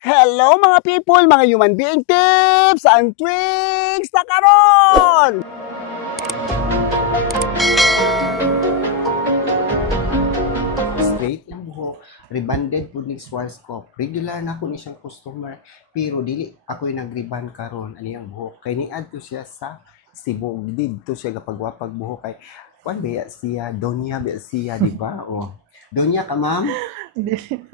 Hello mga people, mga human being tips and twigs na karon! Straight lang buhok, rebanded po ni Schwarzkopf. Regular na ako ni siyang customer, pero dili ako'y nag-reband karon ani ang buhok. Kay niadto siya sa Cebu, didto siya kapag wapag buhok kay kuan ba siya, Donya ba siya, di ba? Oh. Donya ka, ma'am?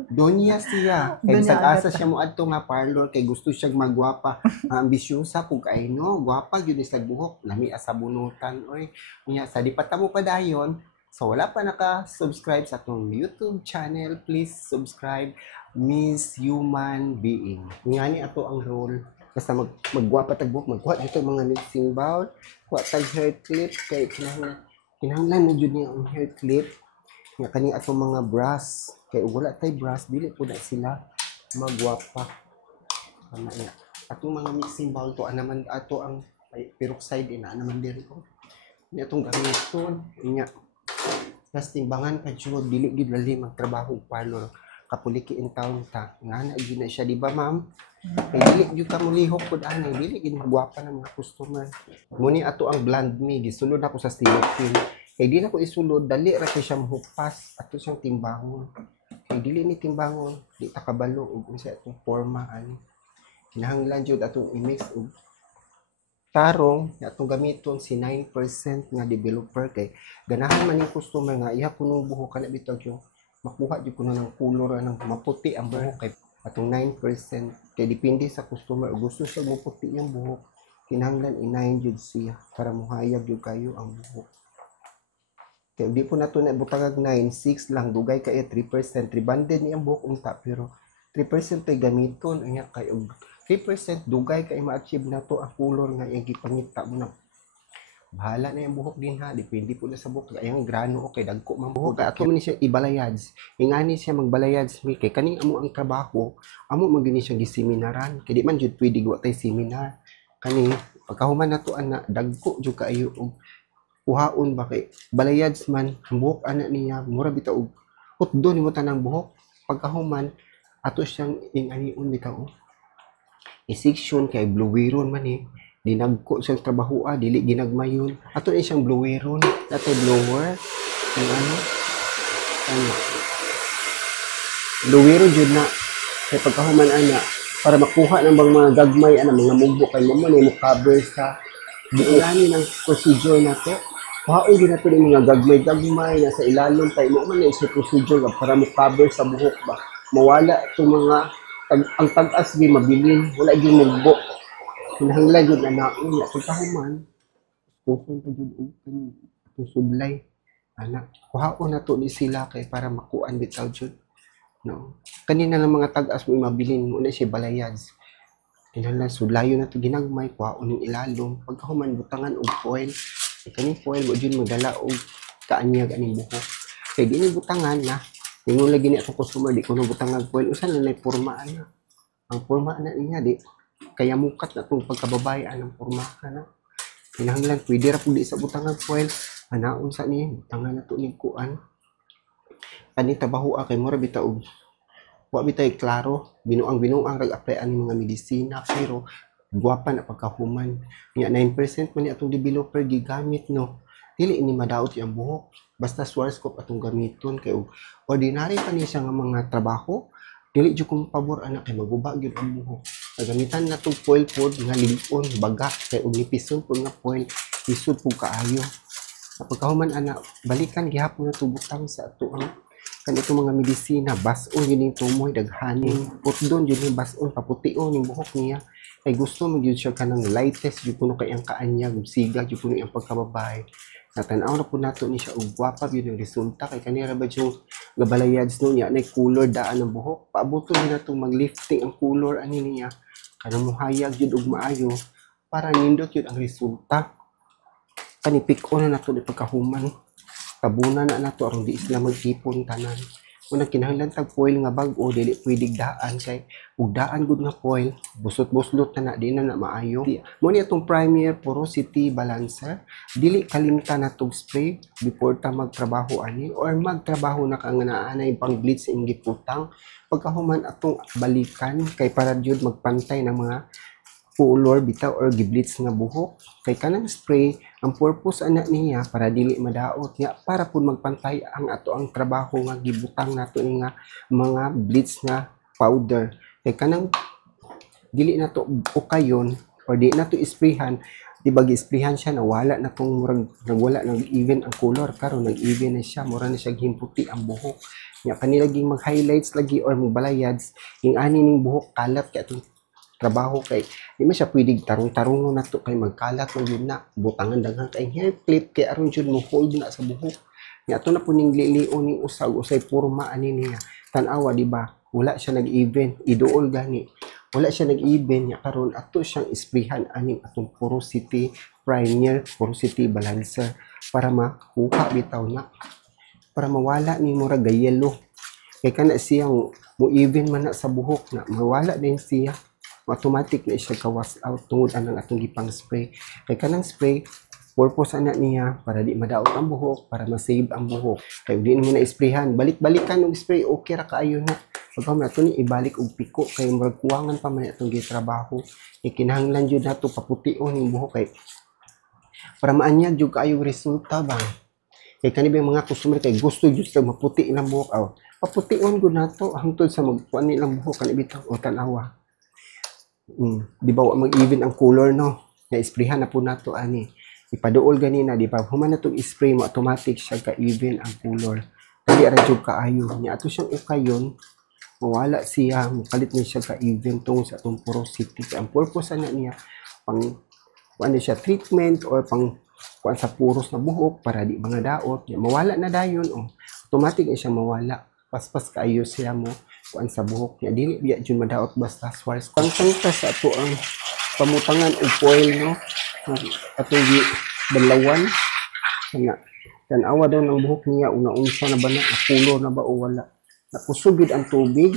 Donya siya. Kay Donya bisag agad asa siya mo adto nga parlor kay gusto siya magwapa. Ambisyosa kung kay no, gwapa gyud sa buhok, lami asa bunutan oy. Unya sa di pa mo padayon. So wala pa naka-subscribe sa atong YouTube channel, please subscribe Miss Human Being. Nga ni ato ang role. Basta magwapa tag buhok, magkuha dito mga mixing bowl, kuha tag hair clip kay kinahanglan mo jud niya ang hair clip. Nga kani ato mga brass kay wala tay brass dili po na sila magwapa ana niya atong mga mixing bowl to naman ato ang peroxide ina naman diri ko ni atong gamiton niya tas timbangan kay jud dili gid lali magtrabaho parlor kapuliki in town ta nga na gyud na siya di ba ma'am kay dili gyud ka mulihok pud ani dili gid magwapa ng mga customer muni ato ang blend me gisulod ako sa Silopin. Kay di na ko isulod, dali ra kay siya mahupas ato siyang timbangon. Kay dili ni timbangon, di ta kabalo ug unsa atong forma ani. Kinahanglan jud atong i-mix og tarong atong gamiton si 9% nga developer kay ganahan man yung customer nga iya kuno buhok kana bitaw yung makuha jud kuno ng color ng maputi ang buhok kay atong 9% kay depende sa customer ug gusto siya maputi yung buhok. Kinahanglan i-9 jud siya para mohayag jud kayo ang buhok. Kaya di po na ito na butangag 9, 6 lang, dugay kaya 3%. Rebanded niya ang buhok unta, pero 3% ay gamiton. Anya kayo 3% dugay kaya ma-achieve na to ang color nga yung gipangita mo na. Bahala na yung buhok din ha, depende po na sa buhok. Ayang grano okay, dagko man buhok. Kaya ato man siya ibalayads. Ingani siya magbalayads mi kay kaning amo ang trabaho, amo man gini siya giseminaran. Kay di man jud pwede wa tay seminar. Kani pagkahuman na to ana dagko jud kaayo og kuhaon ba kay balayads man ang buhok ana niya mura bitaw og utdo nimo tanang buhok pagkahuman ato siyang inganiun bitaw i-section kay bluewiron man dinagko siyang trabaho dili ginagmayon ato ni siyang bluewiron ato blower ang ano bluewiron jud na kay pagkahuman ana para makuha ng mga gagmay ana mga mugbo kay mo ni mo cover sa buong ng procedure nato. Haon din nato yung mga gagmay-gagmay na sa ilalong tayo mo man na isa procedure para mo cover sa buhok ba. Mawala itong mga ang tag-as di mabilin, wala yung mugbo. Hinahanglan yun na naon na pagkahuman. Kung pa yun yung sublay. Anak, kuhaon na to ni sila kay para makuan bitaw yun. No? Kanina ng mga tag-as mo mabilin, muna siya balayads. Hinahanglan, sulayo na to ginagmay, kuhaon yung ilalong. Pagkahuman, butangan og foil. Kani foil mo dyan magdala o kaanyag aning buhok kay di ni butangan na ningon lagi ni atong customer di kuno butangan foil usan na nay porma ana ang porma ana niya di kaya mukat na tong pagkababayan ang porma kana kinahanglan pwede ra pud di sa butangan foil anaon sa ni butangan na to ning kuan kani trabaho kay mura bitaw wa bitay klaro binuang rag apply ani mga medisina pero guwapa na pagkahuman niya 9% man ni atong developer gigamit no dili ni madaot ang buhok basta Schwarzkopf atong gamiton kay ordinary pa ni siya nga mga trabaho dili jud kong pabor anak kay maguba gyud ang buhok gamitan na tong foil pod nga ligon baga kay og nipison pod nga foil isud pug kaayo sa pagkahuman ana balikan gihapon na tubutang sa ato ang kanito mga medisina bas-on yun yung tumoy daghanin putdon yun yung bas-on papution yung buhok niya kay gusto mo yun siya kanang lightest yun puno kay ang kaanya siga yun puno yung pagkababay natanaw na po nato ni siya og gwapa yun yung resulta kay kanira ba yung gabalayads no niya na color daan ng buhok paabuto din nato maglifting ang color ani niya kanang muhayag yun og maayo para nindot yun ang resulta kani pick-on na nato ni pagkahuman tabunan na nato aron di sila magtipon tanan unang kinahanglan tag foil nga bag-o dili pwede daan kay ug daan gud nga foil busot-buslot na di na maayo mo ni atong Premier Porosity Balancer dili kalimtan natong spray before ta magtrabaho ani or magtrabaho na ka nga naanay pang bleach ing giputang pagkahuman atong balikan kay para jud magpantay ng mga color bitaw or giblits nga buhok. Kay kanang spray, ang purpose ana niya para dili madaot nga para pud magpantay ang ato ang trabaho nga gibutang nato ni nga mga bleach nga powder. Kay kanang dili nato ukayon or di nato isprayhan, di ba gi-sprayhan siya nawala na tong murag nagwala nag even ang color karon nag even na siya mura na siya himputi ang buhok. Nya kanilaging mag-highlights lagi or magbalayads, ing ani ning buhok kalat kay atong trabaho kay di man siya pwedeng tarong-tarungon nato kay magkalat man yun na butangan daghan kay hair clip kay aron jud mo hold na sa buhok nya ato na po ning lilion ning usag usay porma ani niya tan-awa di ba wala siya nag-even iduol gani wala siya nag-even nya karon ato siyang isprayhan aning atong porosity primer porosity balancer para makuha bitaw na para mawala ni mura gayelo kay kana siyang mo even man na sa buhok na mawala din siya automatic na siya ka-wash out tungod anang atong gipang spray. Kay kanang spray, purpose ana niya para di madaot ang buhok, para ma-save ang buhok. Kay di mo na isprayhan, balik-balikan og spray, okay ra kaayo na. Pagka nato ni ibalik og piko kay murag kuwangan pa man atong gitrabaho. Kay kinahanglan jud nato papution yung buhok kay para maanyag jud kaayo resulta ba. Kay kani ba mga customer kay gusto jud sa maputi ilang buhok aw. Papution gud nato hangtod sa magkuan nilang buhok kani bitaw o tan-awa. Di ba mag-even ang color no na isprayhan na po nato ani ipaduol ganina di ba human na itong spray mo automatic siya ka-even ang color dili ra jud kaayo nya ato siyang ukayon mawala siya mukalit ni siya ka-even tungod sa atong porosity ang purpose na niya pang ano siya treatment or pang kuan sa puros na buhok para di mga daot nya mawala na dayon automatic na siya mawala paspas kaayo siya mo kuan sa buhok niya dili biya jud madaot basta swars pangtang ta sa ato ang pamutangan og foil no atong banlawan kana tan-awa daw ng buhok niya una unsa na ba na pulo na ba o wala nakusugid ang tubig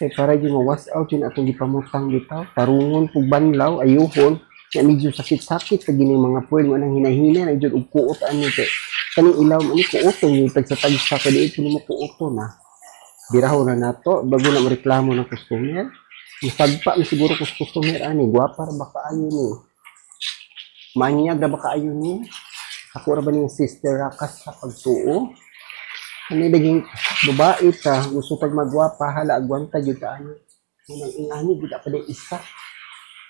kay para di ma-wash out yun atong gipamutang bitaw tarungon pug banlaw ayuhon nya medyo sakit-sakit sa gining mga foil mo nang hinahina na jud og kuot ani kay kaning ilaw mo ni kuoton yung tag sa tagsa kay di mo kuoton na biraho na nato bago na reklamo ng customer isagpa ni siguro kung customer ani gwapa ra ba kaayo ni manyag ra ba kaayo ni ako ra ba ning sister rakas sa pagtuo ani daging babae ta gusto tag magwapa hala agwanta jud kaayo nang ingani gid pa day isa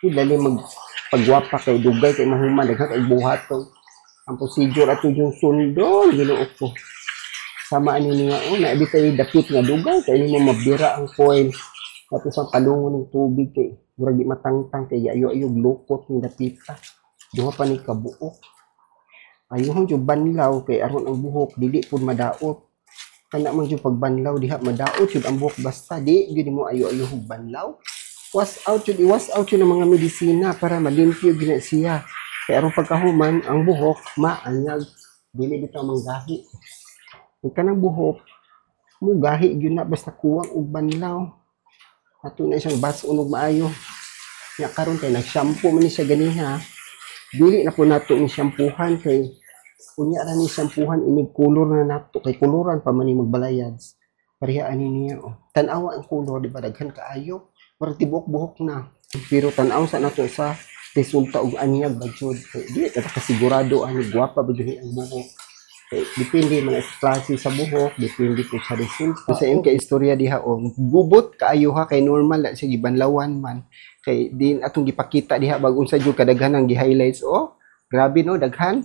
dali mag pagwapa kay dugay kay mahuman daghan kay buhaton ang procedure ato yung sundol Ginoo ko sama ani niya na bitay dapit nga dugay kay mo mabira ang foil tapos ang palungon ng tubig kay murag di matangtang kay ayo lukot ng dapita duha pa ni kabuok ayuhon jud banlaw kay aron ang buhok dili pud madaot kana man jud pagbanlaw diha madaot jud ang buhok basta di gid mo ayo banlaw wash out jud i-wash out jud ng mga medisina para malimpyo gina siya kay aron pagkahuman ang buhok maanyag dili bitaw manggahi kanang buhok mo gahi gyud na basta kuwang og banlaw ato na siyang bas-on og maayo nya karon kay nag-shampoo man ni siya ganiha dili na po nato ni shampoohan kay unya ra ni shampoohan inig color na nato kay koloran pa man ni magbalayads pareha ani niya tan-awa ang color di ba daghan kaayo para tibok buhok na pero tan-aw sa nato sa resulta og anyag ba jud dili ta kasigurado ani gwapa ba jud ang buhok depende man sa klase sa buhok depende ko sa resulta sa imong istorya diha gubot kaayo ha kay normal la siya gibanlawan man kay din atong gipakita diha bag unsa jud kadaghan ang gi-highlights grabe no daghan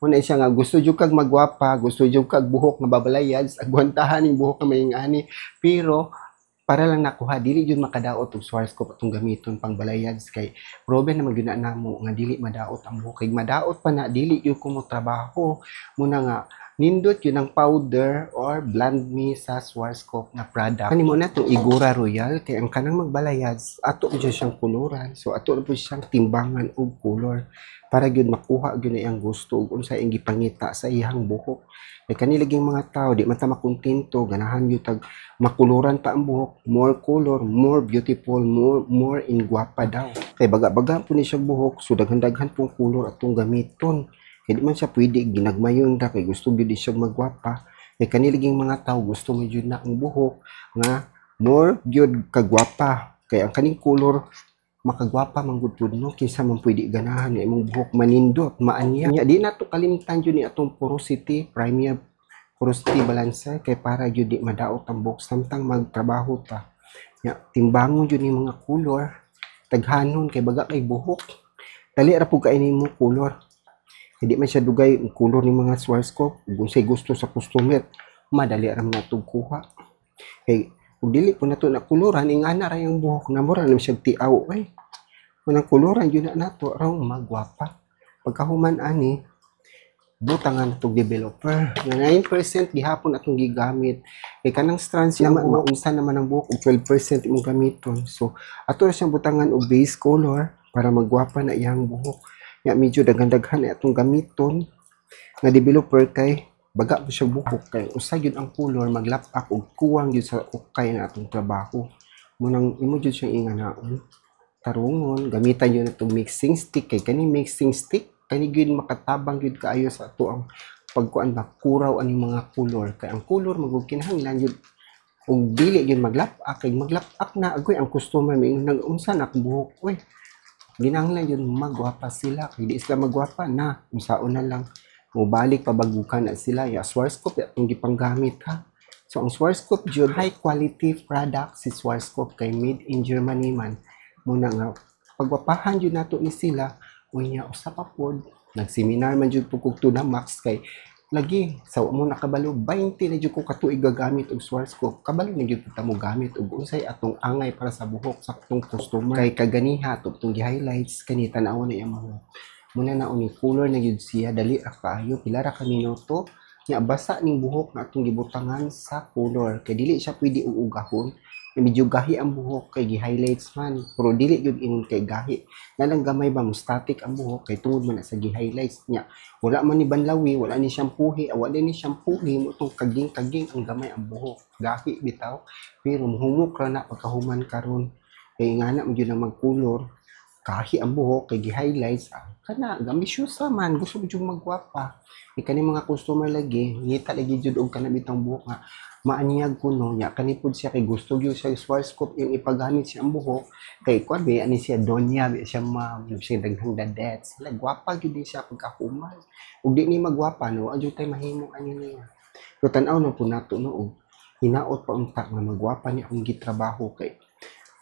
una siya nga gusto jud kag magwapa gusto jud kag buhok nga babalayads agwantahan ning buhok nga mayingani pero para lang nakuha dili jud makadaot og Schwarzkopf atong gamiton pang balayads kay proven naman gyud na namo nga dili madaot ang buhok kay madaot pa na dili jud ko mo trabaho muna nga nindot yun ang powder or blend me sa Schwarzkopf na product kanimo na tong Igora Royal kay ang kanang magbalayads ato jud siyang koloran so ato po siyang timbangan og color para gyud makuha gyud na iyang gusto ug unsa iyang gipangita sa iyang buhok kay kanilaging mga tao di man ta makontento ganahan gyud tag makuluran pa ang buhok more color more beautiful more in guwapa daw kay baga-baga po ni siya buhok so daghan-daghan pong color atong gamiton kay di man siya pwede ginagmayon ra kay gusto gyud siya magwapa kay kanilaging mga tao gusto mo gyud na ang buhok nga more gyud kagwapa kay ang kaning color makagwapa man gud pud no kinsa man pwede ganahan ni imong buhok manindot maanya nya di nato kalimtan jud ni atong porosity primary porosity balancer kay para jud di madaot ang buhok samtang magtrabaho ta nya timbangon jud ni mga color taghanon kay baga kay buhok dali ra pud kay nimo color hindi man siya dugay ang color ni mga Schwarzkopf kung say gusto sa customer madali ra man natong kuha kay kung dili po nato na kuluran ingana ra yung buhok na mura na siya tiaw ay manang kuluran yun na nato raw magwapa pagkahuman ani butangan natong developer nga 9% gihapon atong gigamit kay kanang strands naman maunsa naman ang buhok og 12% imong gamiton so ato ra siyang butangan og base color para magwapa na iyang buhok nya medyo daghan-daghan na atong gamiton nga developer kay baga po siya buhok kay usa gyud ang color maglapak og kuwang gyud sa ukay na atong trabaho munang imo gyud siyang inganaon tarungon gamitan yun itong mixing stick kay kani mixing stick kani gyud makatabang gyud kaayo sa ato ang pagkuan ba kuraw ani mga color kay ang color magkinahanglan gyud og dili gyud maglapak kay maglapak na agoy ang customer may nang unsa na akong buhok oy ginahanglan gyud magwapa sila kay di sila magwapa na unsaon na lang mubalik pabagukan na sila ya Schwarzkopf atong gipanggamit ha so ang Schwarzkopf jud high quality product si Schwarzkopf kay made in Germany man muna nga pagwapahan jud nato ni sila unya usa pa pod nagseminar man jud pug to na max kay lagi sa mo nakabalo 20 na jud ko katuig gagamit og Schwarzkopf kabalo na jud ta mo gamit og unsay atong angay para sa buhok sa atong customer kay kaganiha tugtong gi-highlights kani tan-awon na iyang mga muna na uni color na gyud siya dali ra kaayo pila ra ka minuto nya basa ning buhok na atong gibutangan sa color kay dili siya pwede ugahon medyo gahi ang buhok kay gi-highlights man pero dili gyud ingon kay gahi nalang gamay ba mo static ang buhok kay tungod man sa gi-highlights nya wala man ni banlawi wala ni shampoohi wala ni shampoohi mo tong kaging ang gamay ang buhok gahi bitaw pero muhumok ra na pagkahuman karon kay ngana mo gyud na mag-color kahi ang buhok kay gi-highlights kana gamisyosa man gusto mo jud magwapa kani mga customer lagi ngita lagi jud og kana bitang buhok nga maanyag kuno nya kani pud siya kay gusto gyud siya Schwarzkopf yung ipagamit siya ang buhok kay kuan be ani siya donya be siya siya daghang dadet sila gwapa gyud siya pagkahuman ug di ni magwapa no adyo tay mahimo ani niya pero tan-aw na pud nato no hinaot pa unta nga magwapa ni ang gitrabaho kay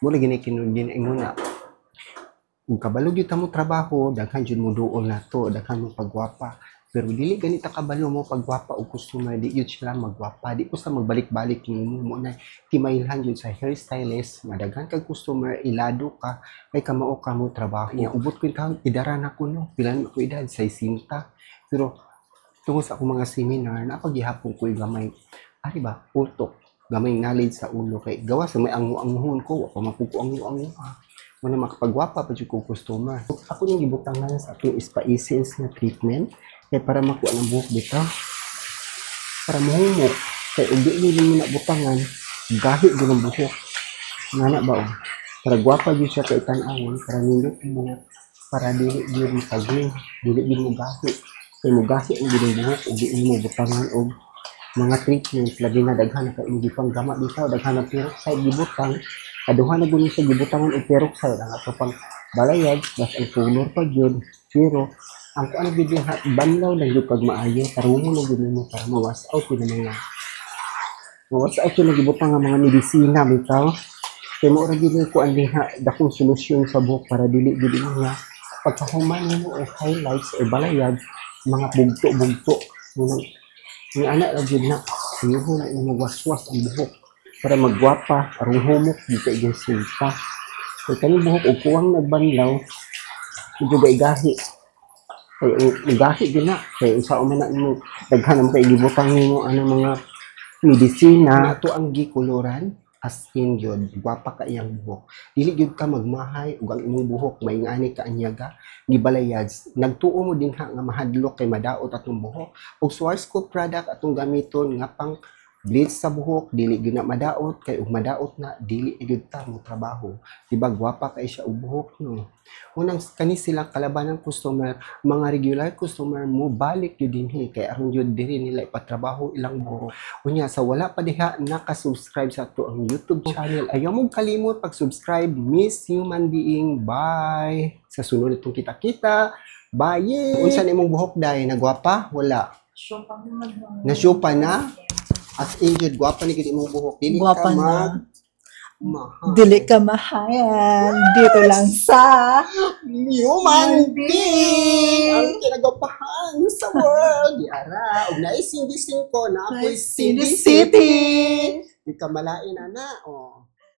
mo lagi ni kinugin ingon na kung kabalo gyud ta mo trabaho daghan jud mo duol nato daghan mo pagwapa pero dili ganita kabalo mo pagwapa og customer di gyud sila magwapa di ko sa magbalik-balik nimo mo na timailhan jud sa hairstylist madaghan kag customer ilado ka kay kamao ka mo trabaho nya ubot ko taon idara na ko no pilan ko edad 60 pero tungod sa akong mga seminar napaghihapon ko gamay ari ba utok gamay knowledge sa ulo kay gawa sa may anguhon ko wa pa mapuko ang muna makapagwapa pa jud ko customer. Ako yung gibutangan sa atong spa essence nga treatment kay para makuha ng buhok bitaw. Para mahumok kay ug di ni na butangan gahi gyud ang buhok. Ngana ba o? Para gwapa jud siya kay tan-awon para nindot ang buhok para dili gyud magaging dili gyud mo gahi. Kay mo gahi ang gyud ang buhok ug di mo butangan og mga treatment lagi na daghan kay hindi pang gama bitaw daghan na peroxide gibutang kaduha na guni sa gibutangan og peroxide ang ato pang balayag mas ang color pa gyud pero ang kuan gyud banlaw lang gyud pag maayo tarungon na gyud mo para mawas out gyud mga mawas out gyud gibutang nga mga medisina bitaw kay mo ra gyud ko ang diha dakong solusyon sa buhok para dili gyud nga pagkahuman mo og highlights o balayag mga bugto-bugto ni anak ra gyud na ayuhon na mo waswas ang buhok para magwapa arong humok di kay gisinta kay kani buhok og kuwang nagbanlaw medyo gahi kay gahi gyud na kay usa man na mo daghan man kay gibutang nimo ano mga medisina ato ang gikoloran as in gyud gwapa ka iyang buhok dili gyud ka magmahay ug ang imong buhok maingani ka anyaga gibalayad nagtuo mo dinha nga mahadlok kay madaot atong buhok og Schwarzkopf product atong gamiton nga pang bleach sa buhok, dili gyud na madaot kay ug madaot na dili gyud ta mo trabaho. Diba gwapa kay siya og buhok no. Unang kani silang kalabanang customer, mga regular customer mo balik gyud dinhi kay aron gyud diri nila ipatrabaho ilang buhok. Unya sa wala pa diha naka-subscribe sa ato ang YouTube channel, ayaw mong kalimot pag-subscribe. Miss Human Being, bye. Sa sunod itong kita-kita. Bye. Unsa imong buhok day nagwapa? Wala. Na-shopa na? As in jud gwapa ni gid imong buhok. Dili Gwapa ka na. mahal. Dili ka mahal. Dito lang sa Human being ang kinagapahan sa world. Diara, ug naising dising ko na ako'y City City City. Di ka malain ana. Oh.